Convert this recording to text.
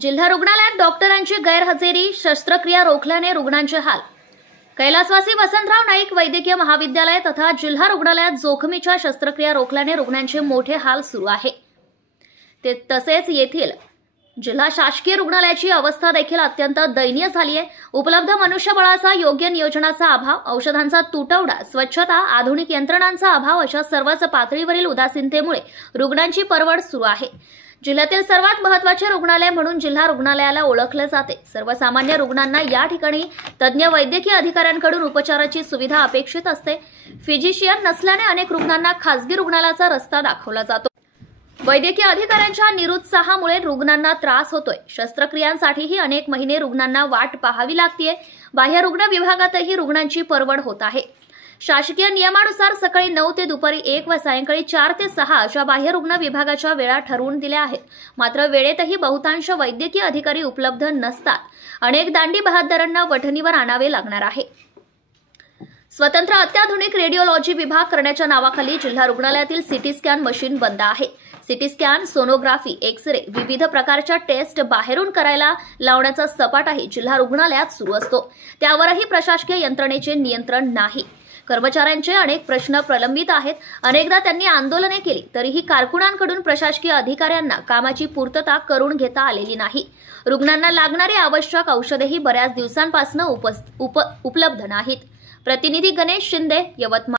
जिल्हा रुग्णालयात डॉक्टरांची गैरहजेरी, शस्त्रक्रिया रोखल्याने रुग्णांचे हाल। कैलासवासी वसंतराव नाईक वैद्यकीय महाविद्यालय तथा जिल्हा रुग्णालयात जोखमीच्या शस्त्रक्रिया रोखल्याने रुग्णांचे मोठे हाल सुरू आहे। तसेच येथील जिल्हा शासकीय रुग्णालयाची अवस्था देखील अत्यंत दयनीय झाली आहे। उपलब्ध मनुष्यबळाचा योग्य नियोजनाचा अभाव, औषधांचा तुटवडा, स्वच्छता, आधुनिक यंत्रणांचा अभाव अशा सर्वच पातळीवरील उदासीनतेमुळे रुग्णांची परवड सुरू आहे। जिल्ह्यातील सर्वात महत्त्वाचे रुग्णालय म्हणून जिल्हा रुग्णालयाला ओळखले जाते। सर्वसामान्य रुग्णांना या ठिकाणी तज्ञ वैद्यकीय अधिकाऱ्यांकडून उपचाराची सुविधा अपेक्षित असते। फिजिशियन नसल्याने अनेक रुग्णांना खासगी रुग्णालयाचा रस्ता दाखवला जातो। वैद्यकीय अधिकाऱ्यांच्या निरुत्साहामुळे रुग्णांना त्रास होतोय। शस्त्रक्रियांसाठीही अनेक महिने रुग्णांना वाट पाहावी लागतेय। बाह्य रुग्ण विभागातही रुग्णांची परवड होत आहे। शासकीय नियमानुसार सकाळी 9 ते दुपारी 1 व सायंकाळी 4 ते 6 अशा बाह्य रुग्ण विभागाच्या वेळा ठरवून दिल्या आहेत। मात्र वेळेतही बहुतांश वैद्यकीय अधिकारी उपलब्ध नसतात। अनेक दांडी बहादरांना वठणीवर आणावे लागणार आहे। स्वतंत्र अत्याधुनिक रेडिओलॉजी विभाग करण्याच्या नावाखाली जिल्हा रुग्णालयातील सीटी स्कॅन मशीन बंद आहे। सीटी स्कॅन, सोनोग्राफी, एक्स-रे, विविध प्रकारच्या टेस्ट बाहेरून करायला लावण्याचा सपाटाही जिल्हा रुग्णालयात सुरू असतो। त्यावरही प्रशासकीय यंत्रणेचे नियंत्रण नाही। कर्मचाऱ्यांचे अनेक प्रश्न प्रलंबित आहेत। अनेकदा त्यांनी आंदोलने केली तरीही कारकुनांकडून प्रशासकीय अधिकाऱ्यांना कामाची पूर्तता करून घेता आलेली नाही। रुग्णांना लागणारे आवश्यक औषधेही बऱ्याच दिवसांपासून उपलब्ध नाहीत। प्रतिनिधी गणेश शिंदे, यवतमाळ।